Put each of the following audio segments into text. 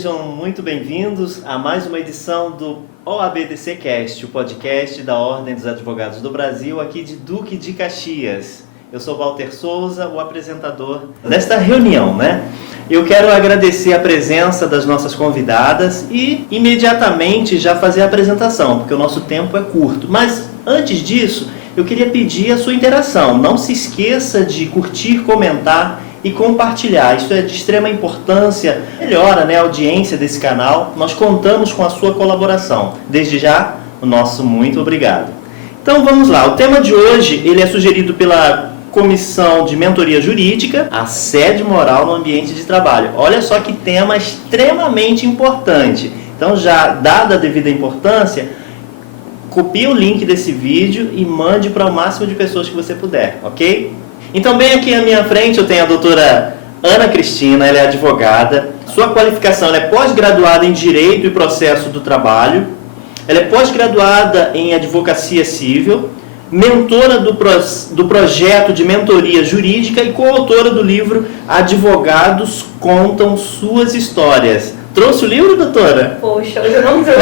sejam muito bem-vindos a mais uma edição do OABDC Cast, o podcast da Ordem dos Advogados do Brasil, aqui de Duque de Caxias. Eu sou Walter Souza, o apresentador desta reunião, né? Eu quero agradecer a presença das nossas convidadas e imediatamente já fazer a apresentação, porque o nosso tempo é curto. Mas antes disso, eu queria pedir a sua interação. Não se esqueça de curtir, comentar e compartilhar. Isso é de extrema importância, melhora, né, a audiência desse canal. Nós contamos com a sua colaboração. Desde já, o nosso muito obrigado. Então vamos lá. O tema de hoje ele é sugerido pela Comissão de Mentoria Jurídica, assédio moral no ambiente de trabalho. Olha só que tema extremamente importante. Então, já dada a devida importância, copie o link desse vídeo e mande para o máximo de pessoas que você puder, ok? Então, bem aqui à minha frente eu tenho a doutora Ana Cristina, ela é advogada. Sua qualificação ela é pós-graduada em Direito e Processo do Trabalho. Ela é pós-graduada em Advocacia Civil, mentora do projeto de mentoria jurídica e coautora do livro Advogados Contam Suas Histórias. Trouxe o livro, doutora? Poxa, eu não trouxe.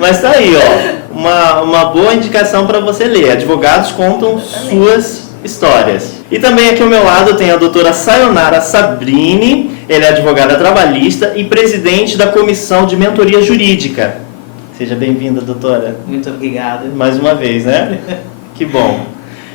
Mas tá aí, ó, uma boa indicação para você ler. Advogados Contam Suas Histórias. E também aqui ao meu lado tem a doutora Sayonara Sabrini, ela é advogada trabalhista e presidente da Comissão de Mentoria Jurídica. Seja bem-vinda, doutora. Muito obrigado. Mais uma vez, né? Que bom.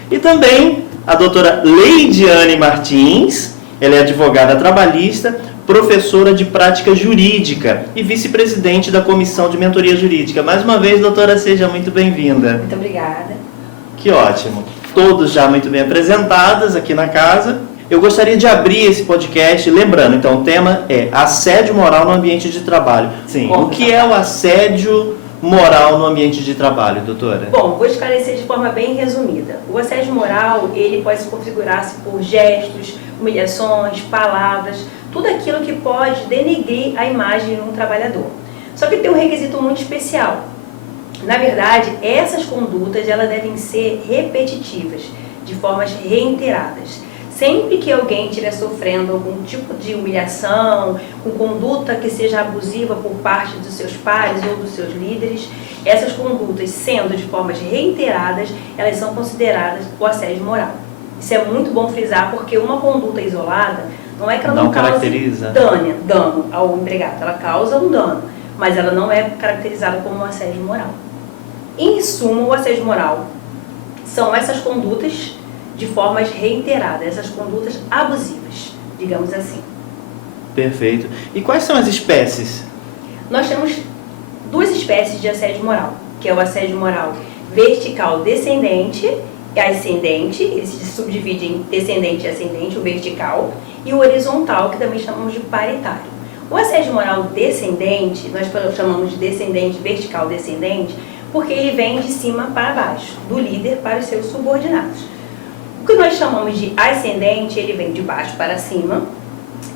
E também a doutora Leidiane Martins, ela é advogada trabalhista, professora de prática jurídica e vice-presidente da Comissão de Mentoria Jurídica. Mais uma vez, doutora, seja muito bem-vinda. Muito obrigada. Que ótimo. Todos já muito bem apresentadas aqui na casa. Eu gostaria de abrir esse podcast, lembrando, então, o tema é assédio moral no ambiente de trabalho. Sim. O que é o assédio moral no ambiente de trabalho, doutora? Bom, vou esclarecer de forma bem resumida. O assédio moral, ele pode se configurar-se por gestos, humilhações, palavras, tudo aquilo que pode denegrir a imagem de um trabalhador. Só que tem um requisito muito especial. Na verdade, essas condutas elas devem ser repetitivas, de formas reiteradas. Sempre que alguém estiver sofrendo algum tipo de humilhação, com conduta que seja abusiva por parte dos seus pares ou dos seus líderes, essas condutas, sendo de formas reiteradas, elas são consideradas o assédio moral. Isso é muito bom frisar, porque uma conduta isolada, não é que ela não cause dano ao empregado, ela causa um dano, mas ela não é caracterizada como um assédio moral. Em suma, o assédio moral são essas condutas de formas reiteradas, essas condutas abusivas, digamos assim. Perfeito. E quais são as espécies? Nós temos duas espécies de assédio moral, que é o assédio moral vertical descendente e ascendente, ele se subdivide em descendente e ascendente, o vertical, e o horizontal, que também chamamos de paritário. O assédio moral descendente, nós chamamos de descendente, vertical descendente, porque ele vem de cima para baixo, do líder para os seus subordinados. O que nós chamamos de ascendente, ele vem de baixo para cima,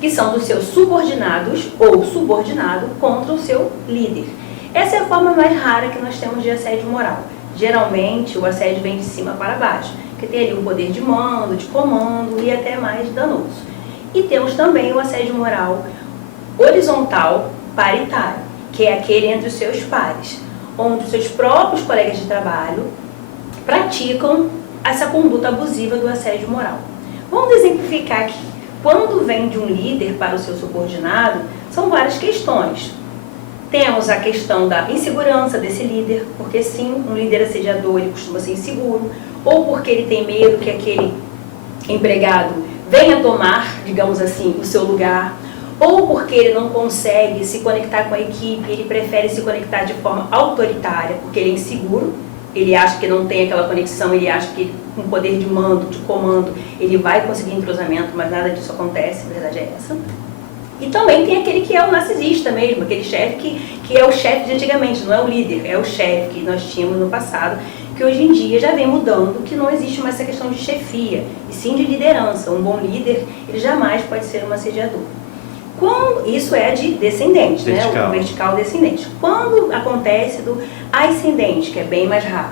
que são dos seus subordinados ou subordinado contra o seu líder. Essa é a forma mais rara que nós temos de assédio moral. Geralmente, o assédio vem de cima para baixo, que tem ali um poder de mando, de comando e até mais danoso. E temos também o assédio moral horizontal paritário, que é aquele entre os seus pares, onde os seus próprios colegas de trabalho praticam essa conduta abusiva do assédio moral. Vamos exemplificar aqui. Quando vem de um líder para o seu subordinado, são várias questões. Temos a questão da insegurança desse líder, porque sim, um líder assediador ele costuma ser inseguro, ou porque ele tem medo que aquele empregado venha tomar, digamos assim, o seu lugar, ou porque ele não consegue se conectar com a equipe, ele prefere se conectar de forma autoritária, porque ele é inseguro. Ele acha que não tem aquela conexão, ele acha que com poder de mando, de comando, ele vai conseguir entrosamento, mas nada disso acontece, a verdade é essa. E também tem aquele que é o narcisista mesmo, aquele chefe que é o chefe de antigamente, não é o líder, é o chefe que nós tínhamos no passado, que hoje em dia já vem mudando, que não existe mais essa questão de chefia, e sim de liderança. Um bom líder, ele jamais pode ser um assediador. Isso é de descendente, vertical, né? O vertical descendente. Quando acontece do ascendente, que é bem mais raro,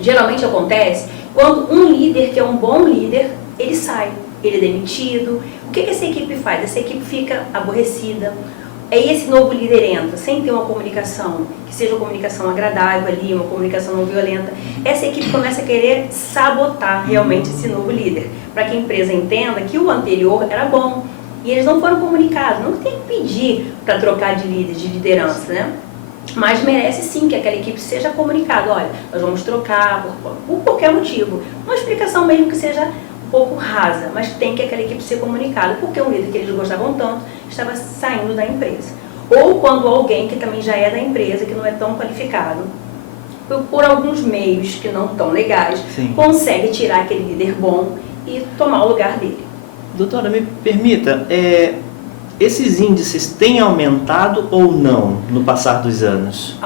geralmente acontece quando um líder, que é um bom líder, ele sai. ele é demitido. O que essa equipe faz? Essa equipe fica aborrecida. Aí esse novo líder entra sem ter uma comunicação, que seja uma comunicação agradável ali, uma comunicação não violenta. Essa equipe começa a querer sabotar realmente esse novo líder, para que a empresa entenda que o anterior era bom. E eles não foram comunicados, não tem que pedir para trocar de líder, de liderança, né? Mas merece sim que aquela equipe seja comunicada. Olha, nós vamos trocar por qualquer motivo. Uma explicação mesmo que seja um pouco rasa, mas tem que aquela equipe ser comunicada, porque um líder que eles gostavam tanto estava saindo da empresa. Ou quando alguém que também já é da empresa, que não é tão qualificado, por alguns meios que não tão legais, Sim. consegue tirar aquele líder bom e tomar o lugar dele. Doutora, me permita, esses índices têm aumentado ou não no passar dos anos?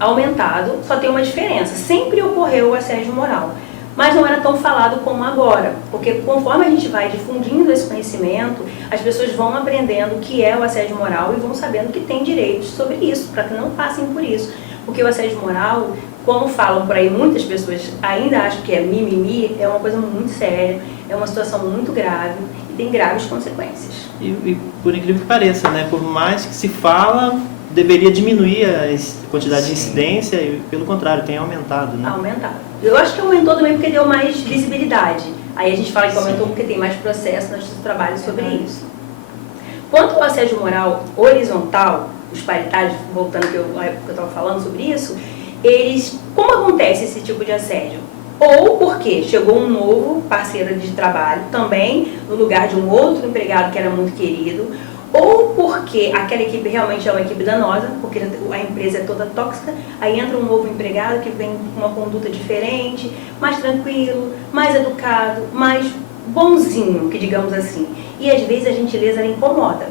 Aumentado, só tem uma diferença. Sempre ocorreu o assédio moral, mas não era tão falado como agora, porque conforme a gente vai difundindo esse conhecimento, as pessoas vão aprendendo o que é o assédio moral e vão sabendo que tem direitos sobre isso, para que não passem por isso. Porque o assédio moral, como falam por aí, muitas pessoas ainda acham que é mimimi, é uma coisa muito séria, é uma situação muito grave e tem graves consequências. E por incrível que pareça, né? Por mais que se fala, deveria diminuir a quantidade de incidência e, pelo contrário, tem aumentado, né? Aumentado. Eu acho que aumentou também porque deu mais visibilidade. Aí a gente fala que aumentou porque tem mais processo, nós trabalhamos sobre isso. Quanto ao assédio moral horizontal, os paritários, voltando que eu estava falando sobre isso, como acontece esse tipo de assédio? Ou porque chegou um novo parceiro de trabalho, também no lugar de um outro empregado que era muito querido, ou porque aquela equipe realmente é uma equipe danosa, porque a empresa é toda tóxica, aí entra um novo empregado que vem com uma conduta diferente, mais tranquilo, mais educado, mais bonzinho, que digamos assim. E às vezes a gentileza ela incomoda.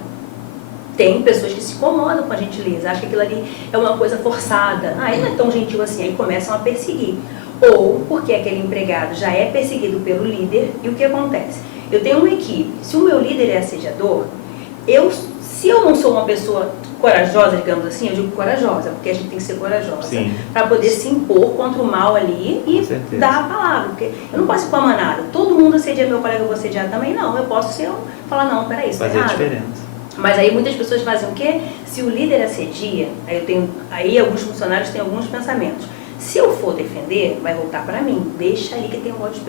Tem pessoas que se incomodam com a gentileza, acham que aquilo ali é uma coisa forçada. Ele não é tão gentil assim, aí começam a perseguir. Ou porque aquele empregado já é perseguido pelo líder, e o que acontece? Eu tenho uma equipe, se o meu líder é assediador, se eu não sou uma pessoa corajosa, digamos assim, eu digo corajosa, porque a gente tem que ser corajosa, para poder se impor contra o mal ali e dar a palavra, porque eu não posso ir com a manada, todo mundo assedia meu colega, eu vou assediar também, não, eu posso falar, não, peraí, isso é errado. Fazer a diferença. Mas aí muitas pessoas fazem o quê? Se o líder assedia, aí alguns funcionários têm alguns pensamentos. Se eu for defender, vai voltar para mim. Deixa ali que tem um bode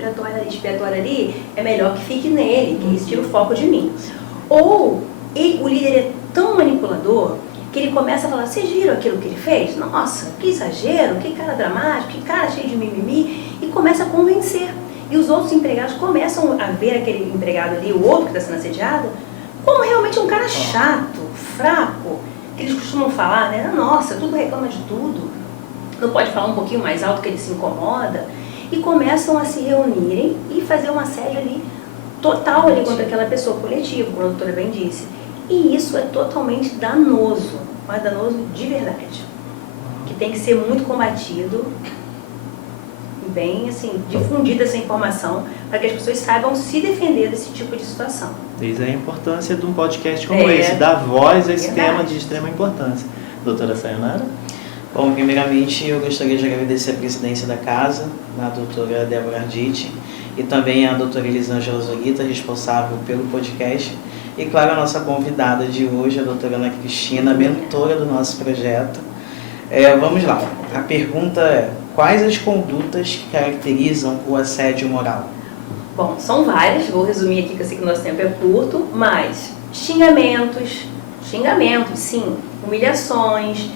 expiatório ali, é melhor que fique nele, que isso tira o foco de mim. Ou o líder é tão manipulador que ele começa a falar, vocês viram aquilo que ele fez? Nossa, que exagero, que cara dramático, que cara cheio de mimimi, e começa a convencer. E os outros empregados começam a ver aquele empregado ali, o outro que está sendo assediado, como realmente um cara chato, fraco, que eles costumam falar, né? Nossa, tudo reclama de tudo, não pode falar um pouquinho mais alto que ele se incomoda, e começam a se reunirem e fazer um assédio ali, total ali contra aquela pessoa, coletivo, como a doutora bem disse. E isso é totalmente danoso, mas danoso de verdade, que tem que ser muito combatido, bem assim, difundida essa informação para que as pessoas saibam se defender desse tipo de situação. Eis a importância de um podcast como esse, dar voz a esse tema de extrema importância. Doutora Sayonara? Bom, primeiramente eu gostaria de agradecer a presidência da casa, a doutora Débora Arditi, e também a doutora Elisângela Zorita, responsável pelo podcast, e claro, a nossa convidada de hoje, a doutora Ana Cristina, mentora do nosso projeto. Vamos lá, a pergunta é: quais as condutas que caracterizam o assédio moral? Bom, são várias, vou resumir aqui que eu sei que o nosso tempo é curto, mas xingamentos, sim, humilhações,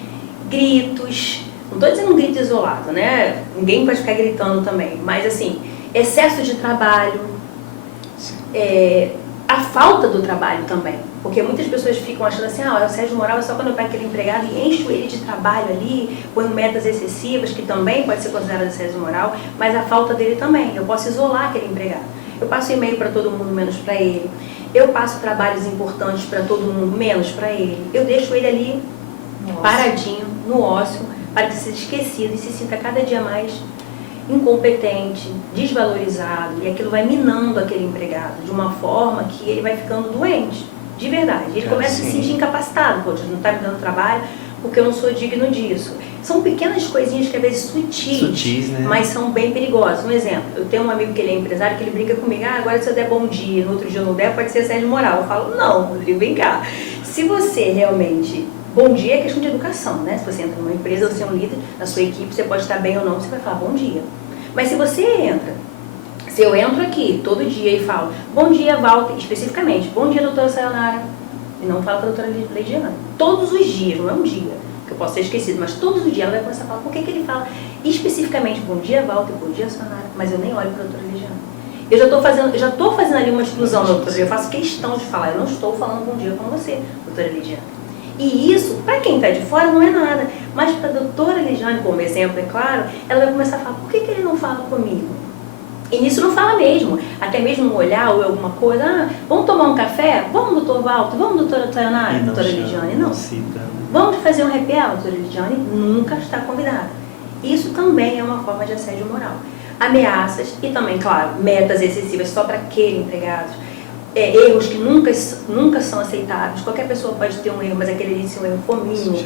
gritos, não estou dizendo um grito isolado, né? Ninguém pode ficar gritando também, mas assim, excesso de trabalho, a falta do trabalho também, porque muitas pessoas ficam achando assim, o assédio moral é só quando eu pego aquele empregado e encho ele de trabalho ali, ponho metas excessivas, que também pode ser considerado assédio moral, mas a falta dele também, eu posso isolar aquele empregado. Eu passo e-mail para todo mundo, menos para ele. Eu passo trabalhos importantes para todo mundo, menos para ele. Eu deixo ele ali, paradinho, no ócio, para que seja esquecido e se sinta cada dia mais incompetente, desvalorizado, e aquilo vai minando aquele empregado de uma forma que ele vai ficando doente, de verdade. Ele começa a se sentir incapacitado, não está me dando trabalho porque eu não sou digno disso. São pequenas coisinhas que às vezes sutis, né? mas são bem perigosas. Um exemplo, eu tenho um amigo que ele é empresário que ele brinca comigo, agora se eu der bom dia, no outro dia eu não der, pode ser assédio moral. Eu falo, não, Rodrigo, vem cá. Se você realmente... Bom dia é questão de educação, né? Se você entra numa empresa, você é um líder, na sua equipe, você pode estar bem ou não, você vai falar bom dia. Mas se você entra, se eu entro aqui todo dia e falo, bom dia, Walter, especificamente, bom dia, doutora Sayonara, e não falo para a doutora Leidiane, todos os dias, não é um dia, que eu posso ter esquecido, mas todos os dias ela vai começar a falar, por que ele fala especificamente, bom dia, Walter, bom dia, Sayonara, mas eu nem olho para a doutora Leidiane. Eu já estou fazendo ali uma exclusão, doutora, eu faço questão de falar, eu não estou falando bom dia com você, doutora Leidiane. E isso, para quem está de fora, não é nada. Mas para a doutora Leidiane, como exemplo, é claro, ela vai começar a falar, por que ele não fala comigo? E nisso não fala mesmo. Até mesmo um olhar ou alguma coisa, vamos tomar um café? Vamos, doutor Walter? Vamos, doutora Sayonara? Doutora Leidiane? Não. Vamos fazer um happy hour? Doutora Leidiane nunca está convidada. Isso também é uma forma de assédio moral. Ameaças e também, claro, metas excessivas só para aquele empregado. Erros que nunca são aceitáveis. Qualquer pessoa pode ter um erro, mas aquele ali, se um erro for mínimo,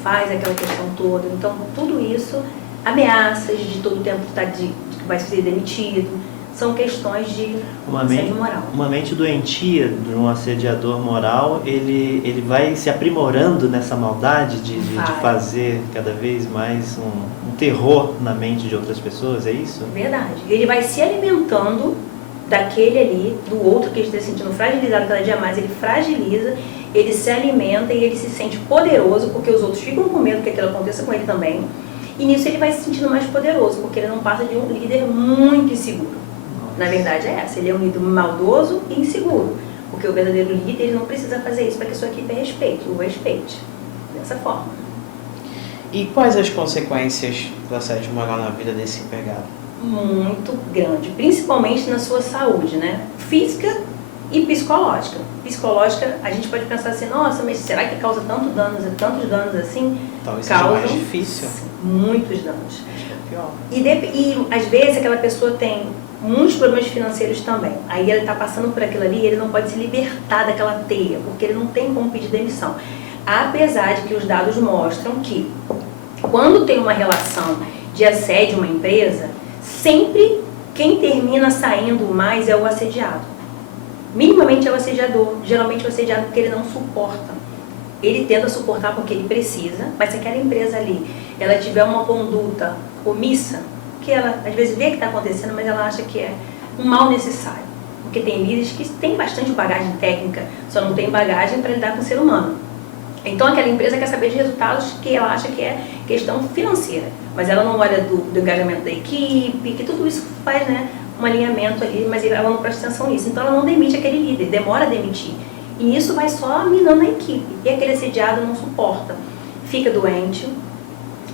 faz aquela questão toda. Então, tudo isso, ameaças de todo o tempo que vai ser demitido, são questões de assédio moral. Uma mente doentia de um assediador moral, ele vai se aprimorando nessa maldade de fazer cada vez mais um terror na mente de outras pessoas, é isso? Verdade. Ele vai se alimentando daquele ali, do outro que está se sentindo fragilizado cada dia mais, ele fragiliza, ele se alimenta e ele se sente poderoso, porque os outros ficam com medo que aquilo aconteça com ele também, e nisso ele vai se sentindo mais poderoso, porque ele não passa de um líder muito inseguro. Nossa. Na verdade é essa, ele é um líder maldoso e inseguro, porque o verdadeiro líder ele não precisa fazer isso para que a sua equipe o respeite, dessa forma. E quais as consequências do assédio moral na vida desse empregado? Muito grande, principalmente na sua saúde, né? Física e psicológica. Psicológica, a gente pode pensar assim, nossa, mas será que causa tantos danos assim? Talvez seja mais difícil. Muitos danos. Acho que é pior. E às vezes aquela pessoa tem muitos problemas financeiros também. Aí ele está passando por aquilo ali, ele não pode se libertar daquela teia, porque ele não tem como pedir demissão. Apesar de que os dados mostram que quando tem uma relação de assédio em uma empresa, sempre quem termina saindo mais é o assediado. Minimamente é o assediador, geralmente é o assediado porque ele não suporta. Ele tenta suportar porque ele precisa, mas se aquela empresa ali, ela tiver uma conduta omissa, que ela às vezes vê que está acontecendo, mas ela acha que é um mal necessário. Porque tem líderes que têm bastante bagagem técnica, só não tem bagagem para lidar com o ser humano. Então aquela empresa quer saber de resultados que ela acha que é questão financeira, mas ela não olha do engajamento da equipe, que tudo isso faz, né, um alinhamento ali, mas ela não presta atenção nisso. Então ela não demite aquele líder, demora a demitir. E isso vai só minando a equipe. E aquele assediado não suporta, fica doente.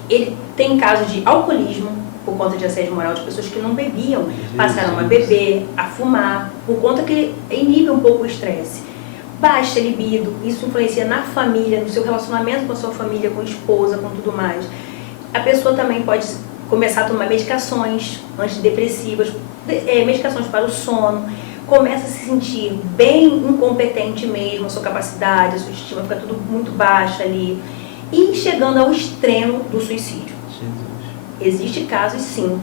Ele tem casos de alcoolismo, por conta de assédio moral, de pessoas que não bebiam, passaram a beber, a fumar, por conta que inibe um pouco o estresse. Baixa libido, isso influencia na família, no seu relacionamento com a sua família, com a esposa, com tudo mais. A pessoa também pode começar a tomar medicações antidepressivas, medicações para o sono, começa a se sentir bem incompetente mesmo, a sua capacidade, a sua estima fica tudo muito baixa ali, e chegando ao extremo do suicídio. Existem casos, sim,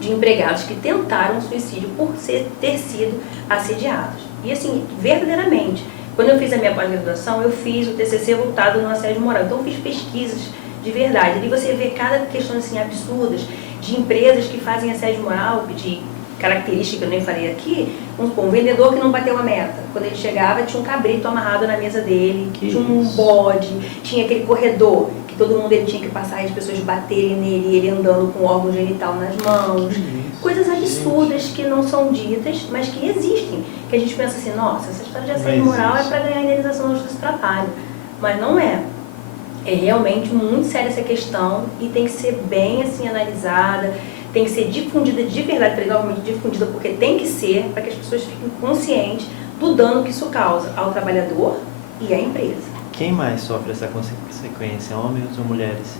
de empregados que tentaram suicídio por ter sido assediados. E assim, verdadeiramente, quando eu fiz a minha pós-graduação, eu fiz o TCC voltado no assédio moral. Então eu fiz pesquisas de verdade. Ali você vê cada questão assim, absurdas de empresas que fazem assédio moral, de característica que eu nem falei aqui, um vendedor que não bateu a meta. Quando ele chegava, tinha um cabrito amarrado na mesa dele, tinha um bode, tinha aquele corredor que todo mundo ele tinha que passar e as pessoas baterem nele, e ele andando com o órgão genital nas mãos. Coisas absurdas que não são ditas, mas que existem. Que a gente pensa assim, nossa, essa história de assédio moral é para ganhar indenização no justiça do trabalho. Mas não é. É realmente muito séria essa questão e tem que ser bem assim analisada, tem que ser difundida de verdade, legalmente difundida, porque tem que ser, para que as pessoas fiquem conscientes do dano que isso causa ao trabalhador e à empresa. Quem mais sofre essa consequência, homens ou mulheres?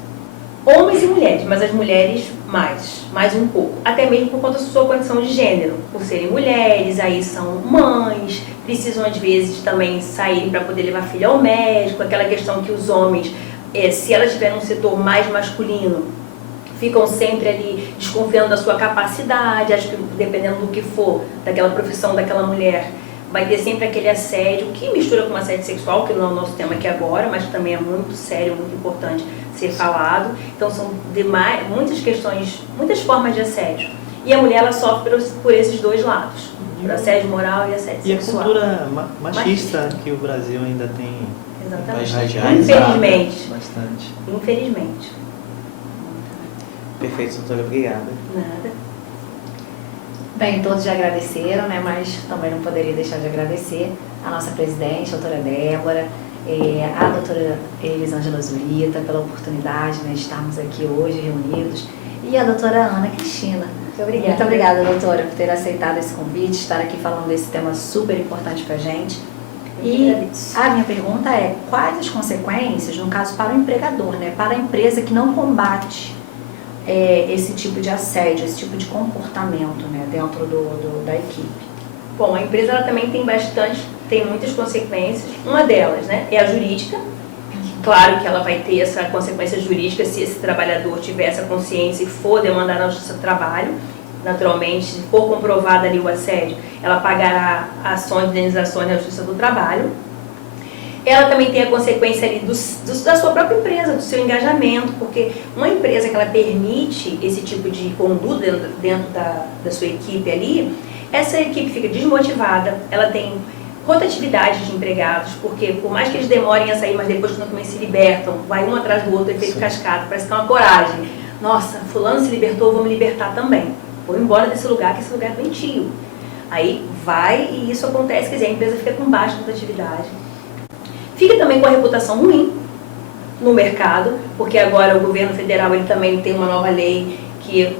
Homens e mulheres, mas as mulheres mais um pouco. Até mesmo por conta da sua condição de gênero. Por serem mulheres, aí são mães, precisam às vezes também sair para poder levar filho ao médico, aquela questão que os homens se ela estiver num setor mais masculino, ficam sempre ali desconfiando da sua capacidade, acho que dependendo do que for, daquela profissão daquela mulher, vai ter sempre aquele assédio, que mistura com assédio sexual, que não é o nosso tema aqui agora, mas que também é muito sério, muito importante ser falado. Então são muitas questões, muitas formas de assédio. E a mulher, ela sofre por esses dois lados, por assédio moral e assédio sexual. E a cultura machista que o Brasil ainda tem. Exatamente. Infelizmente. Bastante. Infelizmente. Perfeito, doutora. Obrigada. Nada. Bem, todos já agradeceram, né? Mas também não poderia deixar de agradecer a nossa presidente, a doutora Débora, a doutora Elisângela Zurita, pela oportunidade, né, de estarmos aqui hoje reunidos, e a doutora Ana Cristina. Muito obrigada, doutora, por ter aceitado esse convite, estar aqui falando desse tema super importante para a gente. E a minha pergunta é, quais as consequências, no caso, para o empregador, né, para a empresa que não combate esse tipo de assédio, esse tipo de comportamento, né, dentro da equipe? Bom, a empresa ela também tem muitas consequências. Uma delas, né, é a jurídica. Claro que ela vai ter essa consequência jurídica se esse trabalhador tiver essa consciência e for demandar na Justiça do Trabalho. Naturalmente, se for comprovado ali o assédio, ela pagará ações de indenizações na Justiça do Trabalho. Ela também tem a consequência ali da sua própria empresa, do seu engajamento, porque uma empresa que ela permite esse tipo de conduta dentro da sua equipe ali, essa equipe fica desmotivada, ela tem rotatividade de empregados, porque por mais que eles demorem a sair, mas depois quando também se libertam, vai um atrás do outro, efeito cascata, parece que é uma coragem. Nossa, fulano se libertou, vou me libertar também. Vou embora desse lugar, que esse lugar é doentio. Aí vai e isso acontece, quer dizer, a empresa fica com baixa rotatividade. Fica também com a reputação ruim no mercado, porque agora o governo federal ele também tem uma nova lei que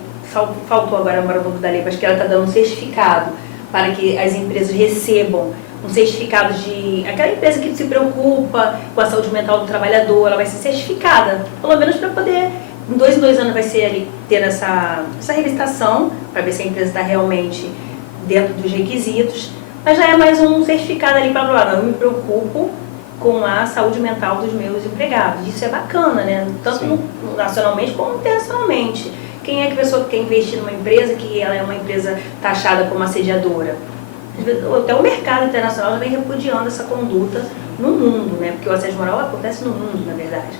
faltou agora o nome da lei, mas que ela está dando um certificado para que as empresas recebam um certificado de... Aquela empresa que se preocupa com a saúde mental do trabalhador, ela vai ser certificada, pelo menos para poder, em 2 anos vai ser ali, ter essa revisitação, para ver se a empresa está realmente dentro dos requisitos, mas já é mais um certificado ali para falar, não, eu me preocupo com a saúde mental dos meus empregados. Isso é bacana, né? Tanto nacionalmente como internacionalmente. Quem é que a pessoa que quer investir numa empresa que ela é uma empresa taxada como assediadora? Até o mercado internacional já vem repudiando essa conduta no mundo, né? Porque o assédio moral acontece no mundo, na verdade.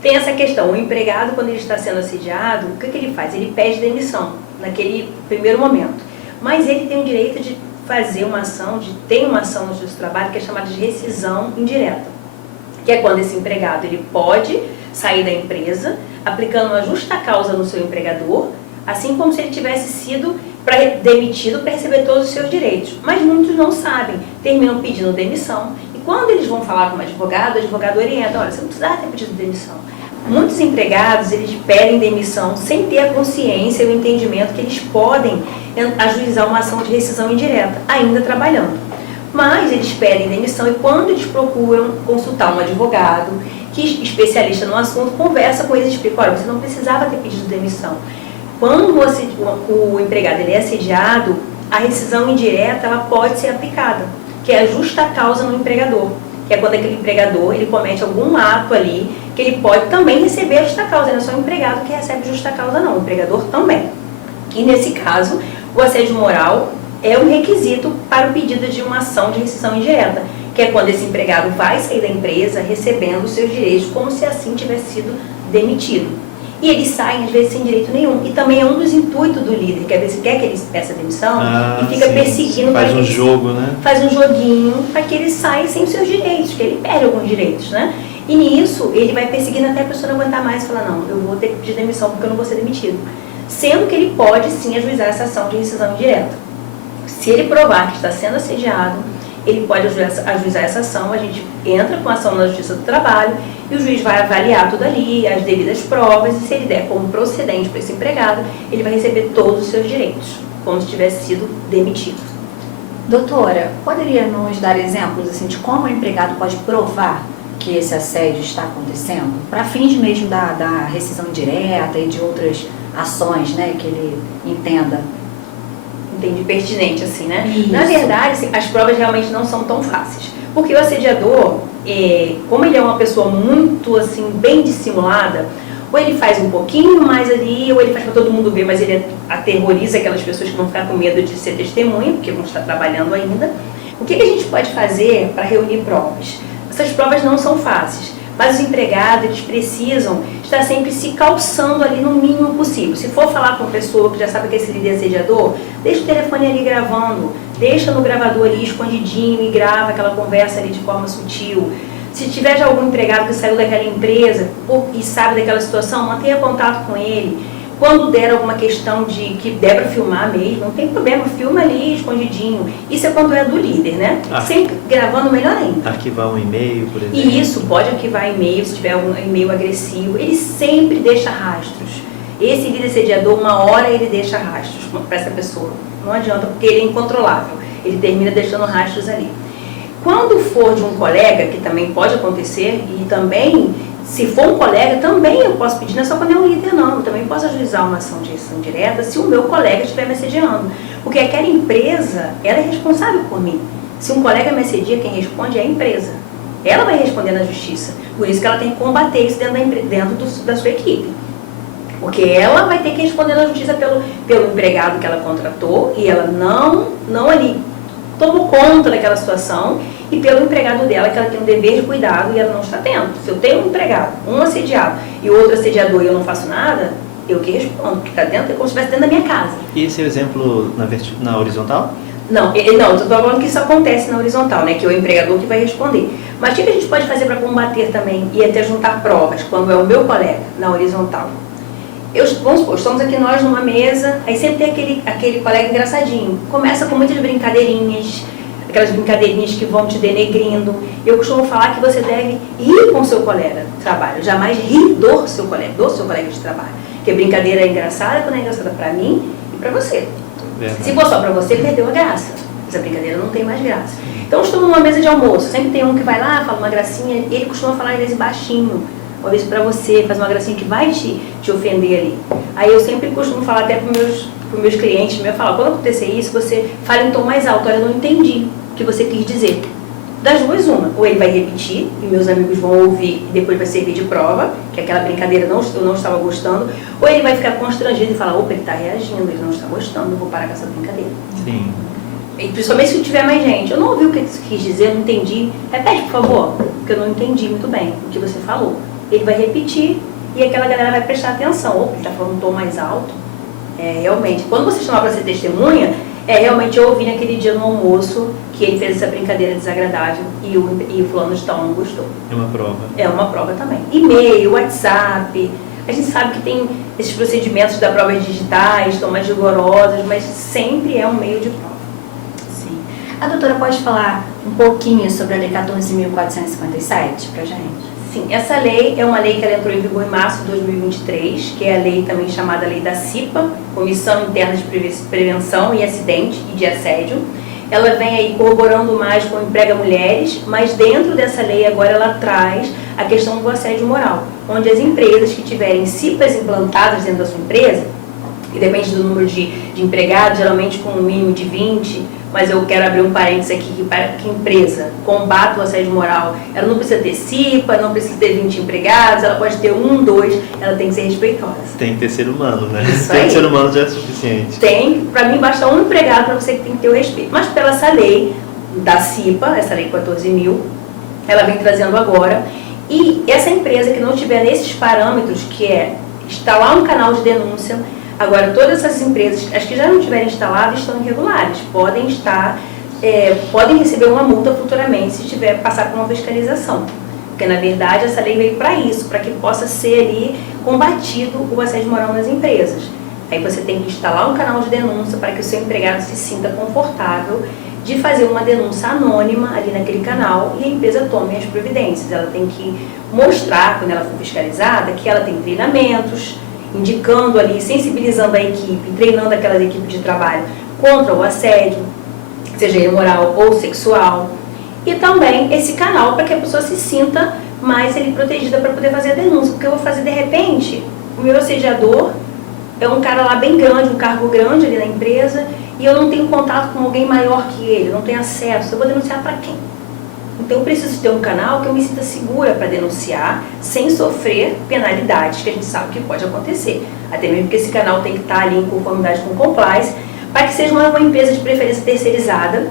Tem essa questão, o empregado, quando ele está sendo assediado, o que ele faz? Ele pede demissão naquele primeiro momento. Mas ele tem o direito de fazer uma ação, ter uma ação no Justiça do Trabalho que é chamada de rescisão indireta, que é quando esse empregado ele pode sair da empresa aplicando uma justa causa no seu empregador, assim como se ele tivesse sido demitido para receber todos os seus direitos. Mas muitos não sabem, terminam pedindo demissão e quando eles vão falar com o advogado orienta, olha, você não precisava ter pedido demissão. Muitos empregados, eles pedem demissão sem ter a consciência e o entendimento que eles podem ajuizar uma ação de rescisão indireta, ainda trabalhando. Mas eles pedem demissão e quando eles procuram consultar um advogado, que é especialista no assunto, conversa com eles e explica, olha, você não precisava ter pedido demissão. Quando o empregado ele é assediado, a rescisão indireta ela pode ser aplicada, que é a justa causa no empregador, que é quando aquele empregador ele comete algum ato ali, que ele pode também receber a justa causa, não é só o empregado que recebe justa causa não, o empregador também. E nesse caso, o assédio moral é um requisito para o pedido de uma ação de rescisão indireta, que é quando esse empregado vai sair da empresa recebendo os seus direitos, como se assim tivesse sido demitido. E eles saem, às vezes, sem direito nenhum. E também é um dos intuitos do líder, que às vezes quer que ele peça demissão e fica perseguindo. Faz um jogo, né? Faz um joguinho para que ele saia sem os seus direitos, que ele perde alguns direitos, né? E nisso, ele vai perseguindo até a pessoa não aguentar mais e falar, não, eu vou ter que pedir demissão porque eu não vou ser demitido. Sendo que ele pode, sim, ajuizar essa ação de rescisão indireta. Se ele provar que está sendo assediado, ele pode ajuizar essa ação, a gente entra com a ação na Justiça do Trabalho e o juiz vai avaliar tudo ali, as devidas provas, e se ele der como procedente para esse empregado, ele vai receber todos os seus direitos, como se tivesse sido demitido. Doutora, poderia nos dar exemplos assim, de como o empregado pode provar que esse assédio está acontecendo, para fins mesmo da rescisão indireta e de outras ações, né, que ele entenda? Entendi, pertinente assim, né? Isso. Na verdade, as provas realmente não são tão fáceis, porque o assediador, como ele é uma pessoa muito assim, bem dissimulada, ou ele faz um pouquinho mais ali, ou ele faz para todo mundo ver, mas ele aterroriza aquelas pessoas que vão ficar com medo de ser testemunha, porque vão estar trabalhando ainda. O que a gente pode fazer para reunir provas? Essas provas não são fáceis, mas os empregados eles precisam estar sempre se calçando ali no mínimo possível. Se for falar com uma pessoa que já sabe que é esse líder assediador, deixa o telefone ali gravando, deixa no gravador ali escondidinho e grava aquela conversa ali de forma sutil. Se tiver já algum empregado que saiu daquela empresa e sabe daquela situação, mantenha contato com ele. Quando der alguma questão de que der para filmar mesmo, não tem problema, filma ali escondidinho. Isso é quando é do líder, né? Sempre gravando, melhor ainda. Arquivar um e-mail, por exemplo. E isso, pode arquivar e-mail, se tiver algum e-mail agressivo. Ele sempre deixa rastros. Esse líder assediador, uma hora ele deixa rastros para essa pessoa. Não adianta, porque ele é incontrolável. Ele termina deixando rastros ali. Quando for de um colega, que também pode acontecer, e também, se for um colega, também eu posso pedir, não é só quando é um líder não, eu também posso ajuizar uma ação de ação direta se o meu colega estiver me assediando. Porque aquela empresa, ela é responsável por mim. Se um colega me assedia, quem responde é a empresa. Ela vai responder na justiça. Por isso que ela tem que combater isso dentro da sua equipe. Porque ela vai ter que responder na justiça pelo empregado que ela contratou e ela não ali tomou conta daquela situação e pelo empregado dela, que ela tem um dever de cuidado e ela não está tendo. Se eu tenho um empregado, um assediado e outro assediador e eu não faço nada, eu que respondo, porque está dentro, é como se estivesse dentro da minha casa. E esse é o exemplo na horizontal? Não, eu estou falando que isso acontece na horizontal, né? Que é o empregador que vai responder. Mas o que a gente pode fazer para combater também e até juntar provas, quando é o meu colega, na horizontal? Vamos supor, estamos aqui nós numa mesa, aí sempre tem aquele colega engraçadinho. Começa com muitas brincadeirinhas, aquelas brincadeirinhas que vão te denegrindo. Eu costumo falar que você deve rir com o seu colega de trabalho, jamais rir do seu colega de trabalho. Porque brincadeira é engraçada quando é engraçada para mim e para você. Verdade. Se for só para você, perdeu a graça. Essa brincadeira não tem mais graça. Então, estamos numa mesa de almoço, sempre tem um que vai lá, fala uma gracinha, ele costuma falar às vezes baixinho. Uma vez para você, faz uma gracinha que vai te ofender ali. Aí eu sempre costumo falar até para os meus clientes, eu falo, quando acontecer isso, você fala em tom mais alto, olha, eu não entendi o que você quis dizer. Das duas, uma, ou ele vai repetir, e meus amigos vão ouvir, e depois vai servir de prova, que aquela brincadeira eu não estava gostando, ou ele vai ficar constrangido e falar, opa, ele está reagindo, ele não está gostando, eu vou parar com essa brincadeira. Sim. E principalmente se tiver mais gente, eu não ouvi o que você quis dizer, eu não entendi, repete, por favor, porque eu não entendi muito bem o que você falou. Ele vai repetir e aquela galera vai prestar atenção. Opa, ele está falando um tom mais alto. Realmente, quando você chamar para ser testemunha, realmente eu ouvi naquele dia no almoço que ele fez essa brincadeira desagradável e o fulano de tal não gostou. É uma prova. É uma prova também. E-mail, WhatsApp, a gente sabe que tem esses procedimentos da prova digitais, estão mais rigorosos, mas sempre é um meio de prova. Sim. A doutora pode falar um pouquinho sobre a Lei 14.457 para a gente? Sim, essa lei é uma lei que ela entrou em vigor em março de 2023, que é a lei também chamada Lei da CIPA, Comissão Interna de Prevenção e Acidente e de Assédio. Ela vem aí corroborando mais com emprega mulheres, mas dentro dessa lei agora ela traz a questão do assédio moral, onde as empresas que tiverem CIPAs implantadas dentro da sua empresa, que depende do número de empregados, geralmente com um mínimo de 20, mas eu quero abrir um parênteses aqui, que para que a empresa combata o assédio moral, ela não precisa ter CIPA, não precisa ter 20 empregados, ela pode ter 1, 2, ela tem que ser respeitosa. Tem que ter ser humano, né? Isso Ter aí. ser humano já é suficiente. Tem, para mim basta um empregado para você que tem que ter o respeito. Mas pela essa lei da CIPA, essa lei 14.000, ela vem trazendo agora, e essa empresa que não tiver nesses parâmetros, que é instalar um canal de denúncia. Agora, todas essas empresas, as que já não tiverem instalado, estão irregulares. Podem receber uma multa futuramente se tiver passar por uma fiscalização. Porque, na verdade, essa lei veio para isso, para que possa ser ali combatido o assédio moral nas empresas. Aí você tem que instalar um canal de denúncia para que o seu empregado se sinta confortável de fazer uma denúncia anônima ali naquele canal e a empresa tome as providências. Ela tem que mostrar, quando ela for fiscalizada, que ela tem treinamentos, indicando ali, sensibilizando a equipe, treinando aquelas equipes de trabalho contra o assédio, seja ele moral ou sexual. E também esse canal para que a pessoa se sinta mais ali protegida para poder fazer a denúncia. Porque eu vou fazer de repente, o meu assediador é um cara lá bem grande, um cargo grande ali na empresa, e eu não tenho contato com alguém maior que ele, não tenho acesso. Eu vou denunciar para quem? Então eu preciso ter um canal que eu me sinta segura para denunciar, sem sofrer penalidades, que a gente sabe que pode acontecer. Até mesmo porque esse canal tem que estar ali em conformidade com o compliance, para que seja uma empresa de preferência terceirizada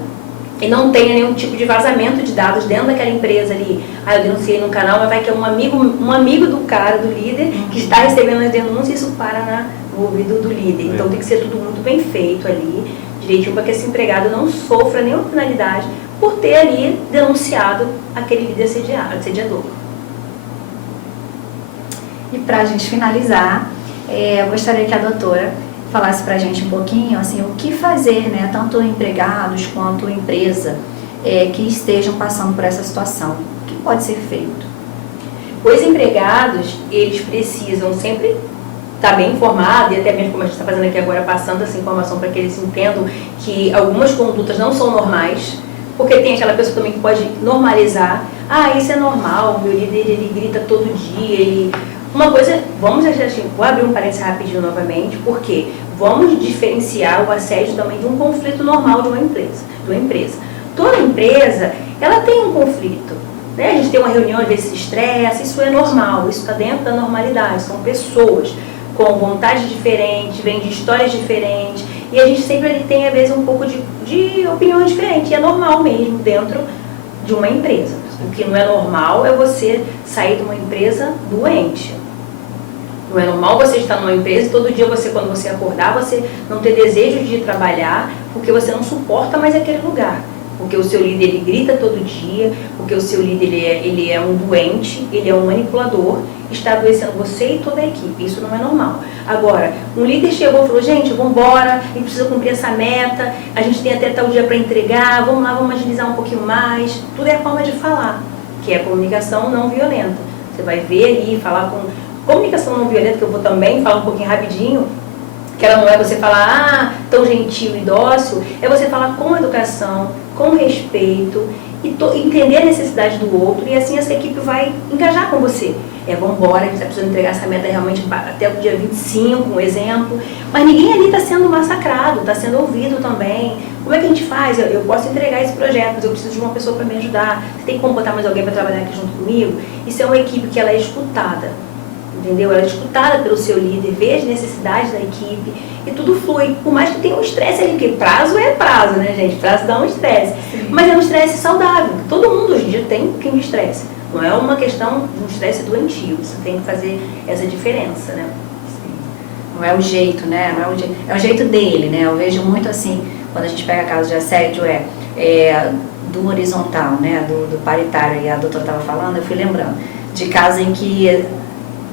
e não tenha nenhum tipo de vazamento de dados dentro daquela empresa ali. Eu denunciei no canal, mas vai que é um amigo do cara, do líder, que está recebendo as denúncias e isso para no ouvido do líder. Então tem que ser tudo muito bem feito ali, direitinho, para que esse empregado não sofra nenhuma penalidade por ter ali denunciado aquele líder assediador. E para a gente finalizar, eu gostaria que a doutora falasse para a gente um pouquinho assim, o que fazer, né, tanto empregados quanto empresa que estejam passando por essa situação. O que pode ser feito? Os empregados, eles precisam sempre estar bem informados, e até mesmo como a gente está fazendo aqui agora, passando essa informação para que eles entendam que algumas condutas não são normais, porque tem aquela pessoa também que pode normalizar. Isso é normal, meu líder ele grita todo dia, Uma coisa, vou abrir um parênteses rapidinho novamente, porque vamos diferenciar o assédio também de um conflito normal de uma empresa. Toda empresa, ela tem um conflito, né? A gente tem uma reunião, às vezes se estressa, isso é normal, isso está dentro da normalidade, são pessoas com vontades diferentes, vêm de histórias diferentes, e a gente sempre tem, às vezes, um pouco de opiniões diferentes, e é normal mesmo dentro de uma empresa. O que não é normal é você sair de uma empresa doente. Não é normal você estar numa empresa e todo dia quando você acordar, você não ter desejo de ir trabalhar porque você não suporta mais aquele lugar. Porque o seu líder ele grita todo dia, porque o seu líder ele é um doente, ele é um manipulador, está adoecendo você e toda a equipe. Isso não é normal. Agora, um líder chegou e falou, gente, vamos embora, a gente precisa cumprir essa meta, a gente tem até tal dia para entregar, vamos lá, vamos agilizar um pouquinho mais. Tudo é a forma de falar, que é a comunicação não violenta. Você vai ver ali, falar com comunicação não violenta, que eu vou também falar um pouquinho rapidinho, que ela não é você falar, tão gentil e dócil, é você falar com educação, com respeito, e entender a necessidade do outro, e assim essa equipe vai engajar com você. Vamos embora, a gente está precisando entregar essa meta realmente até o dia 25, um exemplo, mas ninguém ali está sendo massacrado, está sendo ouvido também. Como é que a gente faz? Eu posso entregar esse projeto, mas eu preciso de uma pessoa para me ajudar, você tem como botar mais alguém para trabalhar aqui junto comigo? Isso é uma equipe que ela é escutada. Entendeu? Ela é escutada pelo seu líder, vê as necessidades da equipe e tudo flui. Por mais que tenha um estresse ali, porque prazo é prazo, né, gente? Prazo dá um estresse. Mas é um estresse saudável. Todo mundo hoje em dia tem um pouquinho de estresse. Não é uma questão de um estresse doentio. Você tem que fazer essa diferença, né? Sim. Não é o jeito, né? É o jeito dele, né? Eu vejo muito assim, quando a gente pega casos de assédio, do horizontal, né? Do paritário, e a doutora estava falando, eu fui lembrando de casos em que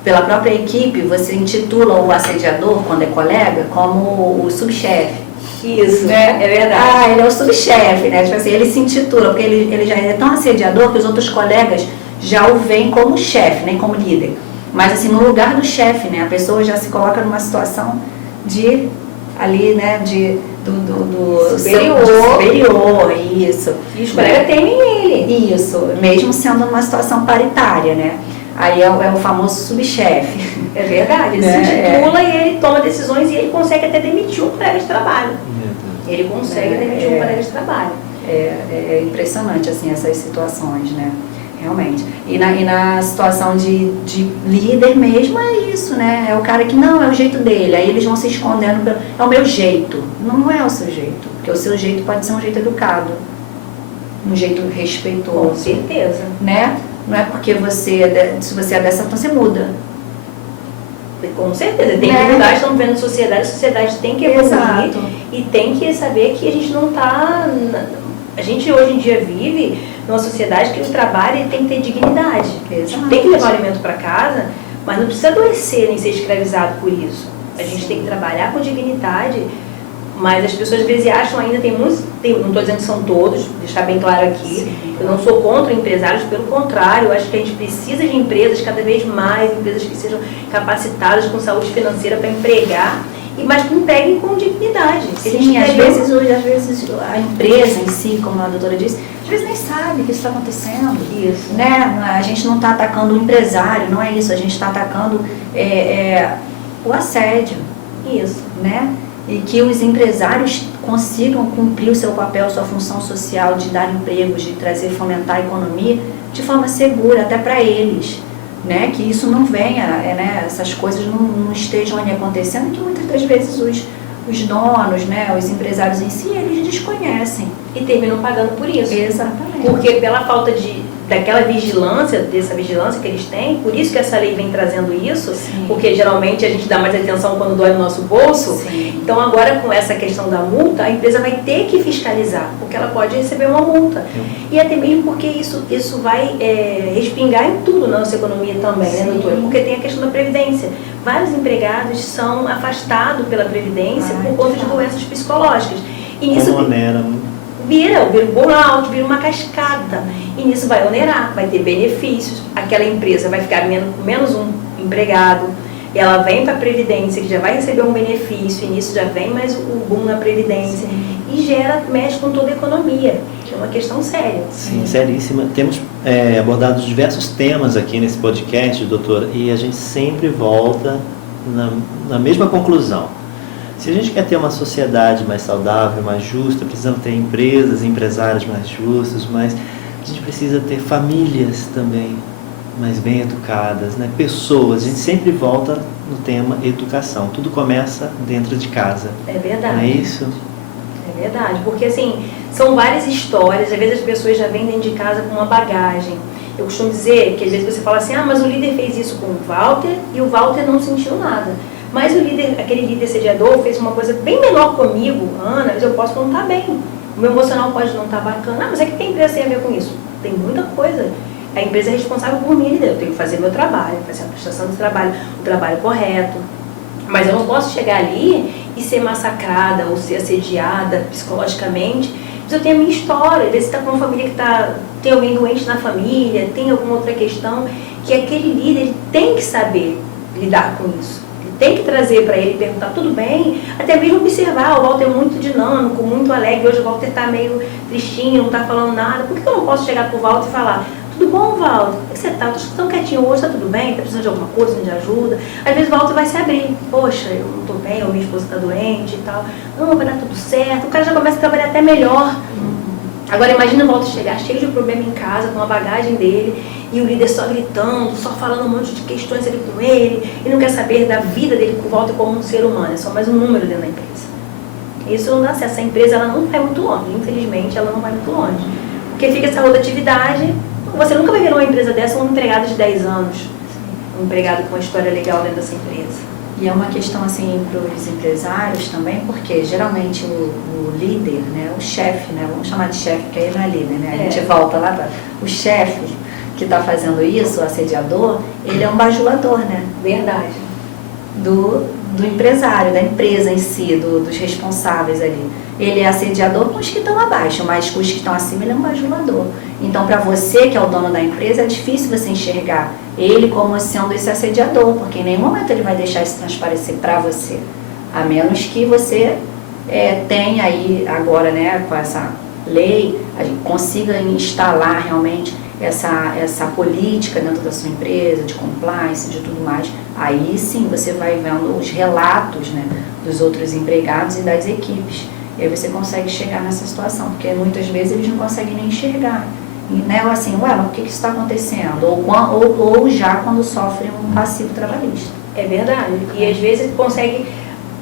pela própria equipe, você intitula o assediador, quando é colega, como o subchefe. Isso, né? É verdade. Ele é o subchefe, né? Tipo assim, ele se intitula, porque ele já é tão assediador que os outros colegas já o veem como chefe, né? Como líder. Mas assim, no lugar do chefe, né? A pessoa já se coloca numa situação de, ali, né? Do superior, isso. E os colegas temem ele. Isso, mesmo sendo numa situação paritária, né? Aí é o famoso subchefe. É verdade, ele se intitula e ele toma decisões e ele consegue até demitir um colega de trabalho. Ele consegue demitir um colega de trabalho. É impressionante, assim, essas situações, né? Realmente. E na situação de líder mesmo é isso, né? É o cara que não, é o jeito dele. Aí eles vão se escondendo, é o meu jeito. Não é o seu jeito, porque o seu jeito pode ser um jeito educado, um jeito respeitoso. Com certeza. Né? Não é porque se você é dessa, então você muda. Com certeza, tem que mudar, estamos vendo a sociedade tem que evoluir. Exato. E tem que saber que a gente não está... A gente hoje em dia vive numa sociedade que o trabalho tem que ter dignidade. Exato. Tem que levar o alimento para casa, mas não precisa adoecer nem ser escravizado por isso. A gente tem que trabalhar com dignidade, mas as pessoas às vezes acham ainda, não estou dizendo que são todos, deixar bem claro aqui, sim. Eu não sou contra empresários, pelo contrário, eu acho que a gente precisa de empresas cada vez mais, empresas que sejam capacitadas com saúde financeira para empregar, mas que empreguem com dignidade. Sim, às vezes a empresa em si, como a doutora disse, às vezes nem sabe que isso está acontecendo. Isso. Né? A gente não está atacando o empresário, não é isso, a gente está atacando o assédio. Isso. Né? e que os empresários consigam cumprir o seu papel, sua função social de dar empregos, de trazer, fomentar a economia de forma segura, até para eles, né? Que isso não venha, né? Essas coisas não estejam ali acontecendo, que muitas das vezes os donos, né? Os empresários em si, eles desconhecem. E terminam pagando por isso. Exatamente. Porque pela falta daquela vigilância, dessa vigilância que eles têm, por isso que essa lei vem trazendo isso, Sim. porque geralmente a gente dá mais atenção quando dói no nosso bolso. Sim. Então agora com essa questão da multa, a empresa vai ter que fiscalizar, porque ela pode receber uma multa. E até mesmo porque isso vai respingar em tudo na nossa economia também, né, doutora? Porque tem a questão da previdência. Vários empregados são afastados pela previdência por conta de doenças psicológicas. E nisso vira um burnout, vira uma cascata. E nisso vai onerar, vai ter benefícios. Aquela empresa vai ficar com menos um empregado. Ela vem para a Previdência, que já vai receber um benefício, e nisso já vem mais o boom na Previdência. Sim. E mexe com toda a economia, que é uma questão séria. Sim, seríssima. Temos abordado diversos temas aqui nesse podcast, doutora, e a gente sempre volta na mesma conclusão. Se a gente quer ter uma sociedade mais saudável, mais justa, precisamos ter empresas, empresários mais justos, mas a gente precisa ter famílias também mais bem educadas, né? Pessoas. A gente sempre volta no tema educação. Tudo começa dentro de casa. É verdade. Não é isso? É verdade, porque assim, são várias histórias, às vezes as pessoas já vêm dentro de casa com uma bagagem. Eu costumo dizer que às vezes você fala assim, mas o líder fez isso com o Walter e o Walter não sentiu nada. Mas aquele líder sediador fez uma coisa bem menor comigo, Ana, mas eu posso não estar bem. O meu emocional pode não estar bacana. Mas é que tem empresa tem a ver com isso. Tem muita coisa. A empresa é responsável por mim, eu tenho que fazer meu trabalho, fazer a prestação do trabalho, o trabalho correto. Mas eu não posso chegar ali e ser massacrada ou ser assediada psicologicamente. Mas eu tenho a minha história. Às vezes você está com uma família que tem alguém doente na família, tem alguma outra questão, que aquele líder ele tem que saber lidar com isso. Tem que trazer para ele, perguntar, tudo bem? Até mesmo observar, o Walter é muito dinâmico, muito alegre. Hoje o Walter está meio tristinho, não está falando nada. Por que eu não posso chegar para o Walter e falar, tudo bom, Walter? Como é que você está? Estou tão quietinho hoje, está tudo bem? Está precisando de alguma coisa, de ajuda? Às vezes o Walter vai se abrir. Poxa, eu não estou bem, ou minha esposa está doente e tal. Não, vai dar tudo certo. O cara já começa a trabalhar até melhor. Agora imagina o Walter chegar cheio de problema em casa, com a bagagem dele, e o líder só gritando, só falando um monte de questões ali com ele, e não quer saber da vida dele com o Walter como um ser humano, é só mais um número dentro da empresa. Isso não dá certo, essa empresa ela não vai muito longe, infelizmente ela não vai muito longe. Porque fica essa rotatividade, você nunca vai ver uma empresa dessa um empregado de 10 anos, um empregado com uma história legal dentro dessa empresa. E é uma questão assim para os empresários também, porque geralmente o líder, né, o chefe, né, vamos chamar de chefe, porque aí não é líder, né, a gente volta lá para o chefe que está fazendo isso, o assediador, ele é um bajulador, né? Verdade. Do empresário, da empresa em si, dos responsáveis ali. Ele é assediador com os que estão abaixo, mas com os que estão acima ele é um bajulador. Então, para você que é o dono da empresa, é difícil você enxergar ele como sendo esse assediador, porque em nenhum momento ele vai deixar isso transparecer para você. A menos que você tenha aí agora, né, com essa lei, a gente consiga instalar realmente essa política dentro da sua empresa, de compliance, de tudo mais. Aí sim você vai vendo os relatos, né, dos outros empregados e das equipes. E aí você consegue chegar nessa situação, porque muitas vezes eles não conseguem nem enxergar. Né? Ou assim, mas por que isso está acontecendo? Ou já quando sofre um passivo trabalhista. É verdade. E às vezes consegue,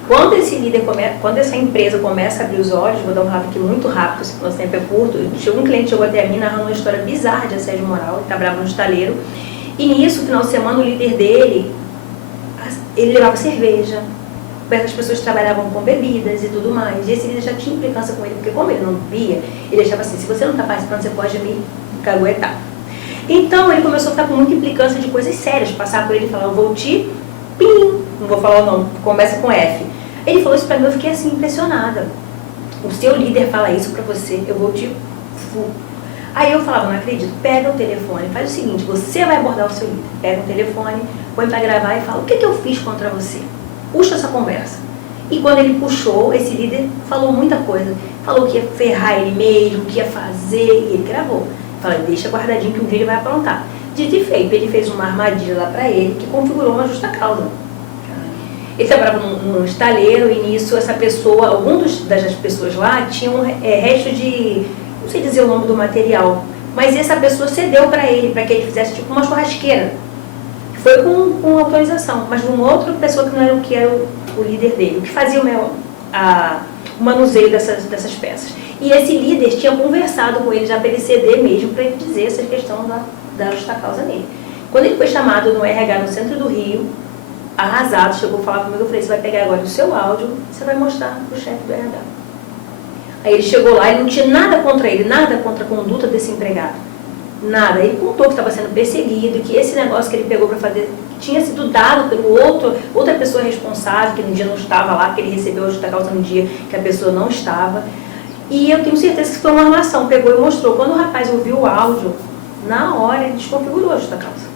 quando essa empresa começa a abrir os olhos, vou dar um relato aqui muito rápido, porque o nosso tempo é curto, um cliente chegou até a mim narrando uma história bizarra de assédio moral, ele trabalhava no estaleiro, e nisso, no final de semana, o líder dele, ele levava cerveja, as pessoas trabalhavam com bebidas e tudo mais, e esse líder já tinha implicância com ele, porque como ele não bebia, ele achava assim, se você não está participando, você pode me caguetar. Então, ele começou a ficar com muita implicância de coisas sérias, passar por ele e falar, eu vou te... Pim, não vou falar o nome, começa com F. Ele falou isso pra mim, eu fiquei assim, impressionada. O seu líder fala isso pra você, eu vou te... Aí eu falava, não acredito, pega o telefone, faz o seguinte, você vai abordar o seu líder, pega o telefone, põe pra gravar e fala, o que eu fiz contra você? Puxa essa conversa. E quando ele puxou, esse líder falou muita coisa. Falou que ia ferrar ele mesmo, que ia fazer, e ele gravou. Falei, deixa guardadinho que um dia ele vai aprontar. Dito e feito, ele fez uma armadilha lá pra ele, que configurou uma justa causa. Ele trabalhava num estaleiro e nisso essa pessoa, das pessoas lá tinham resto de, não sei dizer o nome do material, mas essa pessoa cedeu para ele, para que ele fizesse tipo uma churrasqueira. Foi com autorização, mas de uma outra pessoa que era o líder dele, que fazia o manuseio dessas peças. E esse líder tinha conversado com ele já para ele ceder mesmo, para ele dizer essa questão da justa causa nele. Quando ele foi chamado no RH no centro do Rio, arrasado, chegou a falar comigo, eu falei, você vai pegar agora o seu áudio, você vai mostrar para o chefe do RH. Aí ele chegou lá e não tinha nada contra ele, nada contra a conduta desse empregado. Nada. Ele contou que estava sendo perseguido, que esse negócio que ele pegou para fazer tinha sido dado pelo outra pessoa responsável, que no dia não estava lá, que ele recebeu a justa causa no dia que a pessoa não estava. E eu tenho certeza que foi uma armação, pegou e mostrou. Quando o rapaz ouviu o áudio, na hora ele desconfigurou a justa causa.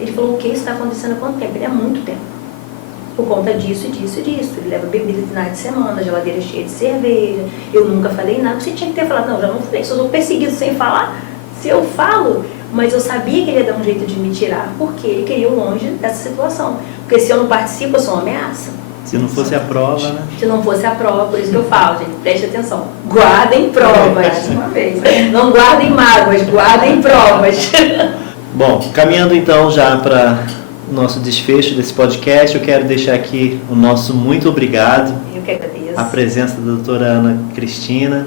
Ele falou, o que está acontecendo há quanto tempo? Ele há muito tempo. Por conta disso e disso e disso. Ele leva bebida de finais de semana, geladeira cheia de cerveja. Eu nunca falei nada. Você tinha que ter falado, não, já não falei, se eu sou perseguido sem falar, se eu falo, mas eu sabia que ele ia dar um jeito de me tirar, porque ele queria ir longe dessa situação. Porque se eu não participo, eu sou uma ameaça. Se não fosse a prova, né? Se não fosse a prova, por isso que eu falo, gente, preste atenção. Guardem provas. Mais uma vez. Não guardem mágoas, guardem provas. Bom, caminhando então já para o nosso desfecho desse podcast, eu quero deixar aqui o nosso muito obrigado. Eu que agradeço. A presença da doutora Ana Cristina,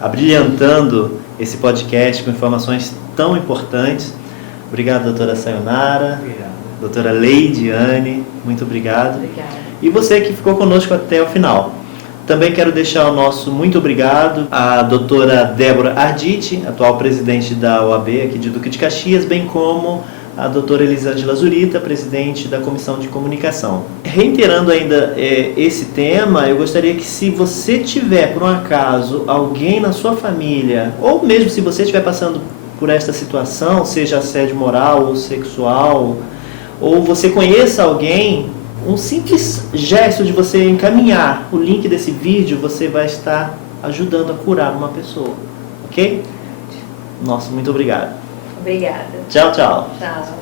abrilhantando esse podcast com informações tão importantes. Obrigado, doutora Sayonara. Obrigado. Doutora Leidiane, muito obrigado. Obrigada. E você que ficou conosco até o final. Também quero deixar o nosso muito obrigado à doutora Débora Arditi, atual presidente da OAB aqui de Duque de Caxias, bem como a doutora Elisângela Zurita, presidente da Comissão de Comunicação. Reiterando ainda esse tema, eu gostaria que, se você tiver, por um acaso, alguém na sua família, ou mesmo se você estiver passando por esta situação, seja assédio moral ou sexual, ou você conheça alguém, um simples gesto de você encaminhar o link desse vídeo, você vai estar ajudando a curar uma pessoa, ok? Nossa, muito obrigado. Obrigada. Tchau, tchau. Tchau.